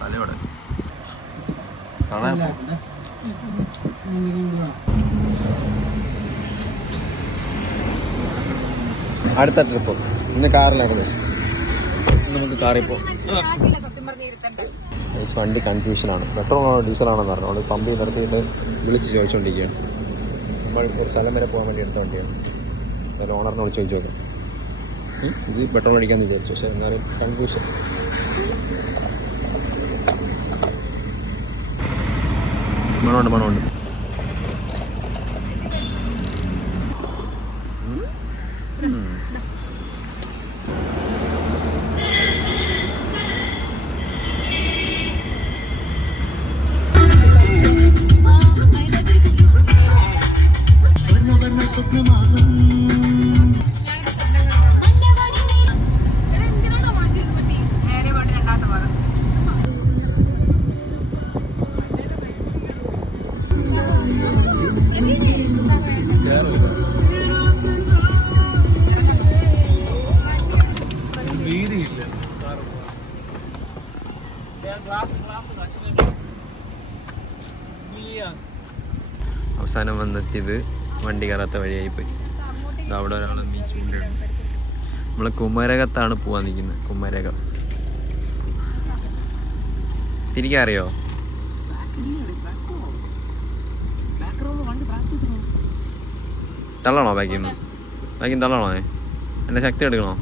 തലയോടെ കാണാൻ അടുത്ത ട്രിപ്പ് ഇന്ന് കാറിലായിരുന്നു. നമുക്ക് കാറിൽ പോകാം. വണ്ടി കൺഫ്യൂഷനാണ്. പെട്രോളാണോ ഡീസലാണോന്ന് പറഞ്ഞു. അവൾ പമ്പിൽ നിർത്തിയിട്ട് വിളിച്ച് ചോദിച്ചുകൊണ്ടിരിക്കുകയാണ്. നമ്മൾ ഒരു സ്ഥലം വരെ പോകാൻ വേണ്ടി എടുത്ത വണ്ടിയാണ്. അതിൽ ഓണറിനെ വിളിച്ച് ചോദിച്ചു നോക്കാം. ഇത് പെട്രോൾ അടിക്കാമെന്ന് വിചാരിച്ചു. പക്ഷേ എന്നാലും കൺഫ്യൂഷൻ. മണമുണ്ട്. അവസാനം വന്നെത്തിയത് വണ്ടി കയറാത്ത വഴിയായിപ്പോയി. അവിടെ ഒരാളെ മീച്ചുകൊണ്ടിരുന്നു. നമ്മൾ കുമരകത്താണ് പോവാൻ നിൽക്കുന്നത്. കുമരകം തിരിക്കാൻ അറിയോ? തള്ളണോ? ബാക്കിന്ന് തള്ളണോ? എൻ്റെ ശക്തി എടുക്കണോ?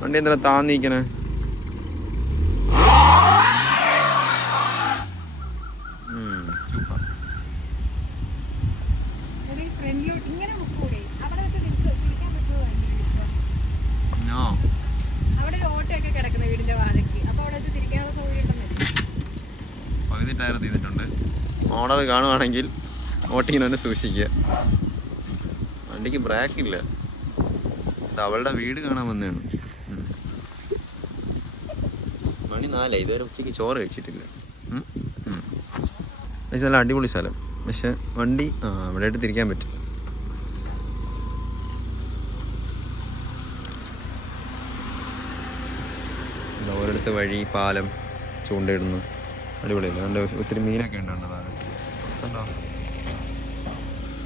വണ്ടി എന്തിനാ താന്നിരിക്കണേ? പകുതി ടയർ തീർന്നിട്ടുണ്ട്. ഓണത് കാണുവാണെങ്കിൽ ഓട്ടിങ്ങനെ തന്നെ സൂക്ഷിക്കുക. വണ്ടിക്ക് ബ്രേക്കില്ല. ഇത് അവളുടെ വീട് കാണാൻ വന്നതാണ്. മണി 4 ഇതുവരെ ഉച്ചയ്ക്ക് ചോറ് കഴിച്ചിട്ടില്ല. പക്ഷെ നല്ല അടിപൊളി സ്ഥലം. പക്ഷെ വണ്ടി ഇവിടെ ആയിട്ട് തിരിക്കാൻ പറ്റും. ഓരോരുത്ത വഴി, പാലം, ചൂണ്ടയിടുന്നു. അടിപൊളിയല്ലേ? നല്ല ഒത്തിരി മീനൊക്കെ ഉണ്ടോ? കണ്ടോ?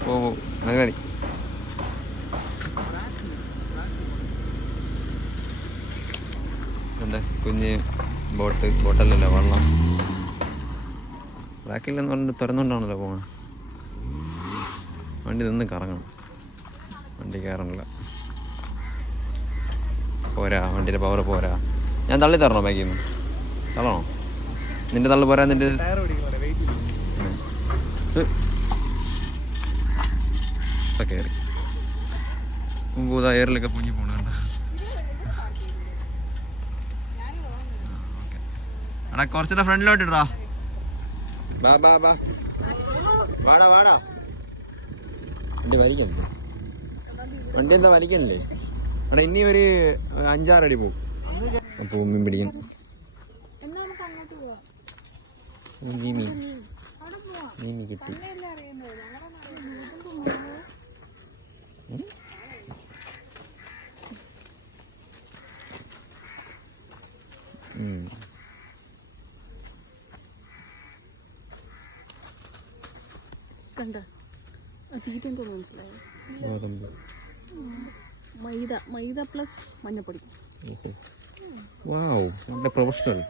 ഓ അത് മതി. എൻ്റെ കുഞ്ഞ് ബോട്ടല്ലല്ലോ വെള്ളം. ബ്രാക്കില്ലെന്ന് പറഞ്ഞിട്ട് തുറന്നുകൊണ്ടാണല്ലോ പോകണം. വണ്ടി നിന്ന് കറങ്ങണം. വണ്ടി കയറണില്ല. പോരാ, വണ്ടിയുടെ പവർ പോരാ. ഞാൻ തള്ളി തരണോ? ബാക്കിൽ നിന്ന് തള്ളണോ? നിന്റെ തള്ളു പോരാ. നിന്റെ കയറി മുമ്പ് എയറിലൊക്കെ പൊങ്ങി പോണ കണ്ട. എടാ കുറച്ചുകൂടെ ഫ്രണ്ടിലോട്ട് ഇടാ. വാടാ. വണ്ടി വലിക്കണ്ടേ? വണ്ടി എന്താ വലിക്കണില്ലേ? എടാ ഇനി ഒരു 5-6 അടി പോകും. അപ്പോൾ മീൻ പിടിക്കും. മീൻ കിട്ടി. കണ്ട തീറ്റ എന്തോ മനസ്സിലായോ? മൈദ പ്ലസ് മഞ്ഞപ്പൊടി. വാവ്, നല്ല പ്രൊഫഷണൽ.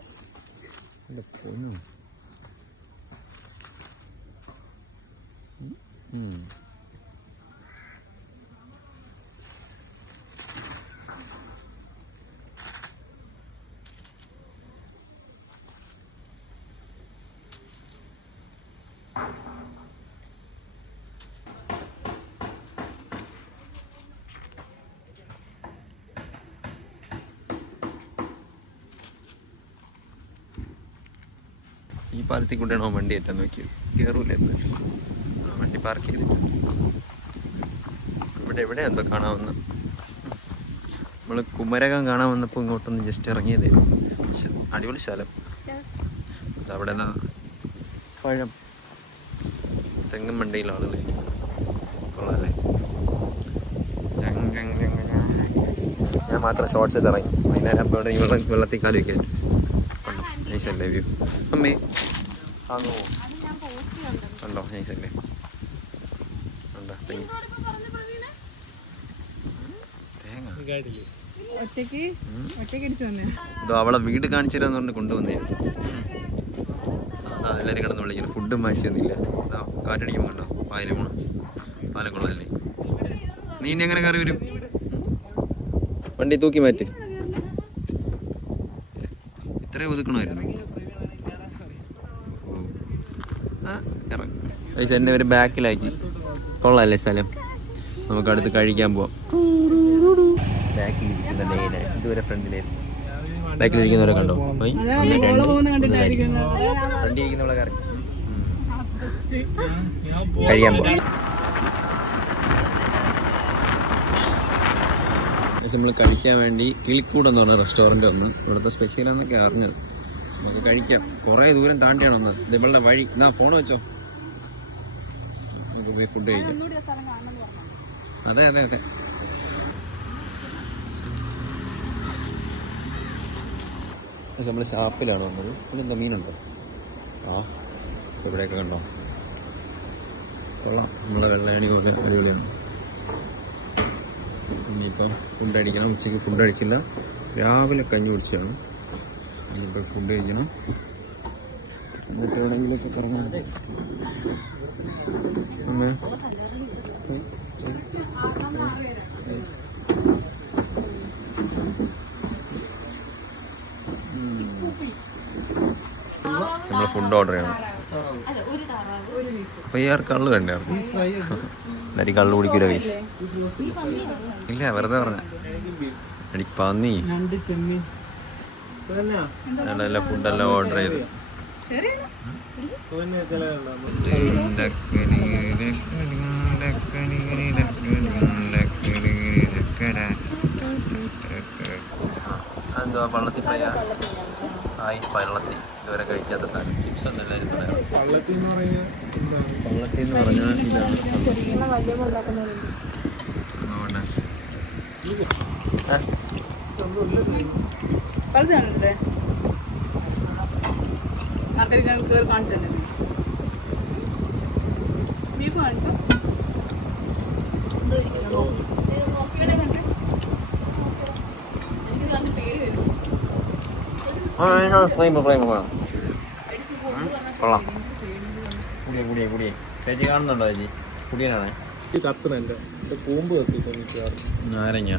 ഈ പാലത്തിൽ കൂടെയാണോ വണ്ടി ഏറ്റവും നോക്കിയത്? കയറൂല. വണ്ടി പാർക്ക് ചെയ്തിട്ടുണ്ട്. ഇവിടെ എന്തോ കാണാമെന്ന്. നമ്മൾ കുമരകം കാണാൻ വന്നപ്പോൾ ഇങ്ങോട്ടൊന്ന് ജസ്റ്റ് ഇറങ്ങിയതേ. പക്ഷെ അടിപൊളി സ്ഥലം. അവിടെ പഴം, തെങ്ങും മണ്ടയിൽ ആളുകൾ. മാത്രം ഷോർട്സ് ഇട്ട് ഇറങ്ങി. വൈകുന്നേരം അപ്പോൾ വെള്ളത്തിൽ കാല് വയ്ക്കാൻ നൈസല്ലേ വ്യൂ. അമ്മേ ആണോ ഉണ്ടോ? നൈസല്ലേ ഉണ്ടോ? തേങ്ങ അവളെ വീട് കാണിച്ചു തരാന്ന് പറഞ്ഞ് കൊണ്ടുവന്നേ. എല്ലാവരും കിടന്ന് വിളിക്കുന്നു. ഫുഡും വാങ്ങിച്ചു തന്നില്ല. കാറ്റടിക്കുമ്പോൾ കണ്ടോ പായല് പോണം. പാലം കൊള്ളാല്ലേ. നീ ഇനി എങ്ങനെ കയറി വരും? വണ്ടി തൂക്കി മാറ്റി. ഇത്രയും ഒതുക്കണമായിരുന്നു. ഇറങ്ങി എന്നെ ഒരു ബാക്കിലാക്കി. കൊള്ളാല്ലേ സ്ഥലം? നമുക്ക് അടുത്ത് കഴിക്കാൻ പോവാം. ബാക്കിലിരിക്കുന്ന ലൈന ഇതുവരെ ഫ്രണ്ടിലായിരുന്നു. ബാക്കിലിരിക്കുന്നവരെ കണ്ടോ? പോയി ഫ്രണ്ടിരിക്കുന്നവളെ കയറി കഴിയാൻ പോവാം. നമ്മൾ കഴിക്കാൻ വേണ്ടി കിളിക്കൂട് എന്ന് പറഞ്ഞ റെസ്റ്റോറൻറ്റ് വന്ന്. ഇവിടുത്തെ സ്പെഷ്യലാന്നൊക്കെ അറിഞ്ഞത്. നമുക്ക് കഴിക്കാം. കുറേ ദൂരം താണ്ടിയാണ് വന്നത്. ഇതേപോലെ വഴി. എന്നാ ഫോൺ വെച്ചോ, നമുക്ക് പോയി ഫുഡ് കഴിക്കാം. അതെ അതെ അതെ. നമ്മൾ ഷാപ്പിലാണ് വന്നത്. പിന്നെന്താ മീനുണ്ടോ? ആ ഇവിടെയൊക്കെ കണ്ടോ? കൊള്ളാം. നമ്മളെ വെള്ളയാണികളൊക്കെ അടിപൊളിയാണ്. ഇനിയിപ്പം ഫുഡ് അടിക്കണം. ഉച്ചയ്ക്ക് ഫുഡ് അടിച്ചില്ല. രാവിലെ കഞ്ഞി കുടിച്ചാണ്. ഇനിയിപ്പോൾ ഫുഡ് കഴിക്കണം. എന്നിട്ട് എവിടെയെങ്കിലുമൊക്കെ കറങ്ങാൻ. അമ്മേ നമ്മൾ ഫുഡ് ഓർഡർ ചെയ്യണം. അപ്പോൾ ഈ കള്ള് വേണ്ടേ? എല്ലാവരും കള്ള് കുടിക്കൂല കൈസ്. ഇല്ല വെറുതെ പറഞ്ഞ എനിക്ക് പന്നി. ഞങ്ങളെല്ലാം ഫുഡെല്ലാം ഓർഡർ ചെയ്തു. എന്തുവാ വള്ളത്തിൽ ഫ്രൈ? ആയി വെള്ളത്തിൽ ഇതുവരെ കഴിക്കാത്ത സാധനം. ചിപ്സ് ഒന്നും എല്ലാവരും പറയാം. വള്ളത്തിൽ എന്ന് പറഞ്ഞാൽ ഇതാണ്. കൊള്ളാം. കുടിയെ ചേച്ചി കാണുന്നുണ്ടോ? ചേച്ചി കുടിയനാണ്. നാരങ്ങ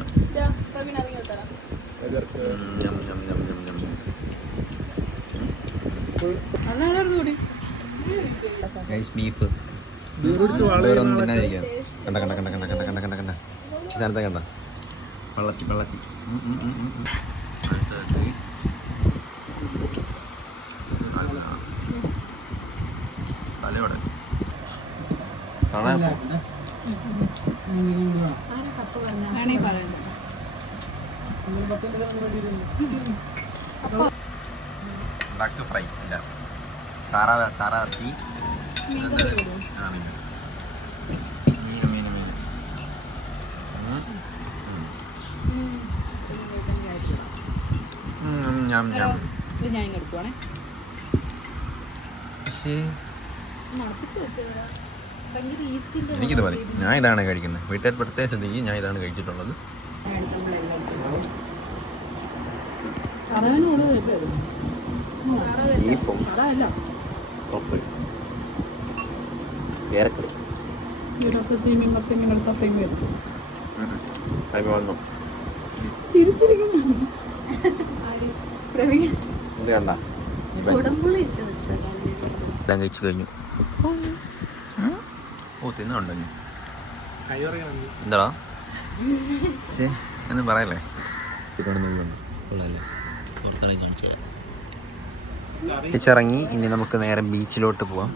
ബീഫ് വേറൊന്നും തിന്നാതിരിക്കാം. കണ്ട കണ്ട കണ്ട കണ്ട കണ്ട കണ്ട കണ്ട കണ്ട സാധനത്തെ കണ്ട വെള്ളത്തി വെള്ളത്തി. തലയോടെ കാണാൻ ഡക്ക് ഫ്രൈ അല്ല താറാവത്തി. എനിക്കിത് മതി. ഞാൻ ഇതാണ് കഴിക്കുന്നത്. വീട്ടിൽ പ്രത്യേക സ്ഥിതിക്ക് ഞാൻ ഇതാണ് കഴിച്ചിട്ടുള്ളത്. ബീഫും കേരക്കറി വന്നു. ഇത് കണ്ട എല്ലാം കഴിച്ചു കഴിഞ്ഞു. ഓ തിന്നുണ്ടോ? എന്താടാ ശേ എന്ന് പറയല്ലേ? തിരിച്ചിറങ്ങി. ഇനി നമുക്ക് നേരെ ബീച്ചിലോട്ട് പോവാം.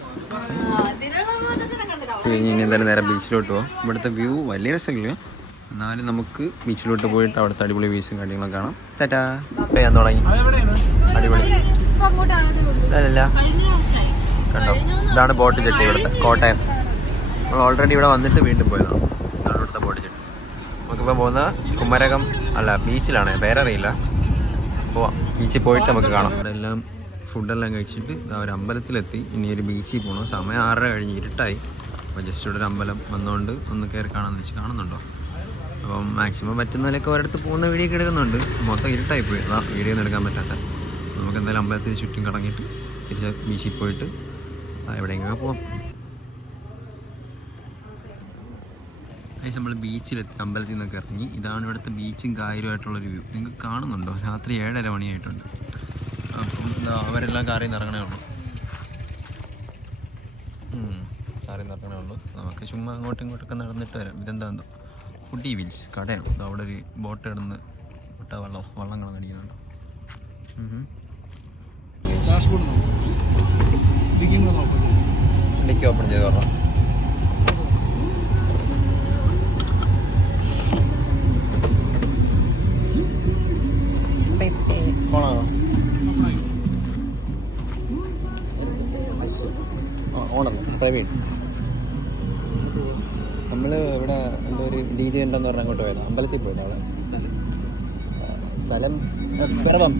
ഇനി എന്തായാലും നേരെ ബീച്ചിലോട്ട് പോവാം. ഇവിടുത്തെ വ്യൂ വലിയ രസമില്ല, എന്നാലും നമുക്ക് ബീച്ചിലോട്ട് പോയിട്ട് അവിടുത്തെ അടിപൊളി വ്യൂസും കാര്യങ്ങളൊക്കെ കാണാം. തെറ്റാ ചെയ്യാൻ തുടങ്ങി. അടിപൊളി അല്ല കണ്ടോ? ഇതാണ് ബോട്ട് ചെട്ടി ഇവിടുത്തെ കോട്ടയം. നമ്മൾ ഓൾറെഡി ഇവിടെ വന്നിട്ട് വീണ്ടും പോയതാണ്. ഇതാണ് ഇവിടുത്തെ ബോട്ട് ചെട്ടി. നമുക്ക് നമുക്കിപ്പോൾ പോകുന്നത് കുമരകം അല്ല ബീച്ചിലാണ്, പേരറിയില്ല. പോവാം, ബീച്ചിൽ പോയിട്ട് നമുക്ക് കാണാം. അവിടെ എല്ലാം ഫുഡെല്ലാം കഴിച്ചിട്ട് ഒരു അമ്പലത്തിലെത്തി. ഇനി ഒരു ബീച്ചിൽ പോകണം. സമയം 6:30 കഴിഞ്ഞ്, ഇരുട്ടായി. അപ്പോൾ ജസ്റ്റ് ഇവിടെ ഒരു അമ്പലം വന്നുകൊണ്ട് ഒന്ന് കയറി കാണാമെന്ന് വെച്ച്. കാണുന്നുണ്ടോ? അപ്പം മാക്സിമം പറ്റുന്നതിലൊക്കെ ഒരിടത്ത് പോകുന്ന വീഡിയോ ഒക്കെ എടുക്കുന്നുണ്ട്. മൊത്തം ഇരുട്ടായി പോയി, അതാ വീഡിയോ ഒന്നും എടുക്കാൻ പറ്റാത്ത. നമുക്ക് എന്തായാലും അമ്പലത്തിൽ ചുറ്റും കറങ്ങിയിട്ട് തിരിച്ച് ബീച്ചിൽ പോയിട്ട് എവിടെയെങ്കിലും പോവാം. നമ്മൾ ബീച്ചിലെത്തി, അമ്പലത്തിൽ നിന്നൊക്കെ ഇറങ്ങി. ഇതാണ് ഇവിടുത്തെ ബീച്ചും കായലുമായിട്ടുള്ളൊരു വ്യൂ. നിങ്ങൾക്ക് കാണുന്നുണ്ടോ? രാത്രി 7:30 മണിയായിട്ടുണ്ട്. അപ്പം അവരെല്ലാം കാറിൽ നിന്ന് ഇറങ്ങണേ ഉള്ളൂ. കാറിൽ നിന്ന് ഇറങ്ങണേ ഉള്ളൂ. നമുക്ക് ചുമ്മാ അങ്ങോട്ടും ഇങ്ങോട്ടൊക്കെ നടന്നിട്ട് വരാം. ഇതെന്താണെന്നോ ഫുഡി വിൽസ് കടയാണ്. അവിടെ ഒരു ബോട്ട് കിടന്ന് വിട്ട വള്ളം കണക്കടിക്കുന്നുണ്ടോ? ഡിക്കി ഓപ്പൺ ചെയ്ത് പറഞ്ഞോ. ഓണർ പ്രവീൺ. നമ്മൾ ഇവിടെ എന്തോ ഒരു DJ ഉണ്ടെന്ന് പറഞ്ഞാൽ അങ്ങോട്ട് പോയത്, അമ്പലത്തിൽ പോയത്. അവിടെ സ്ഥലം പിറവം.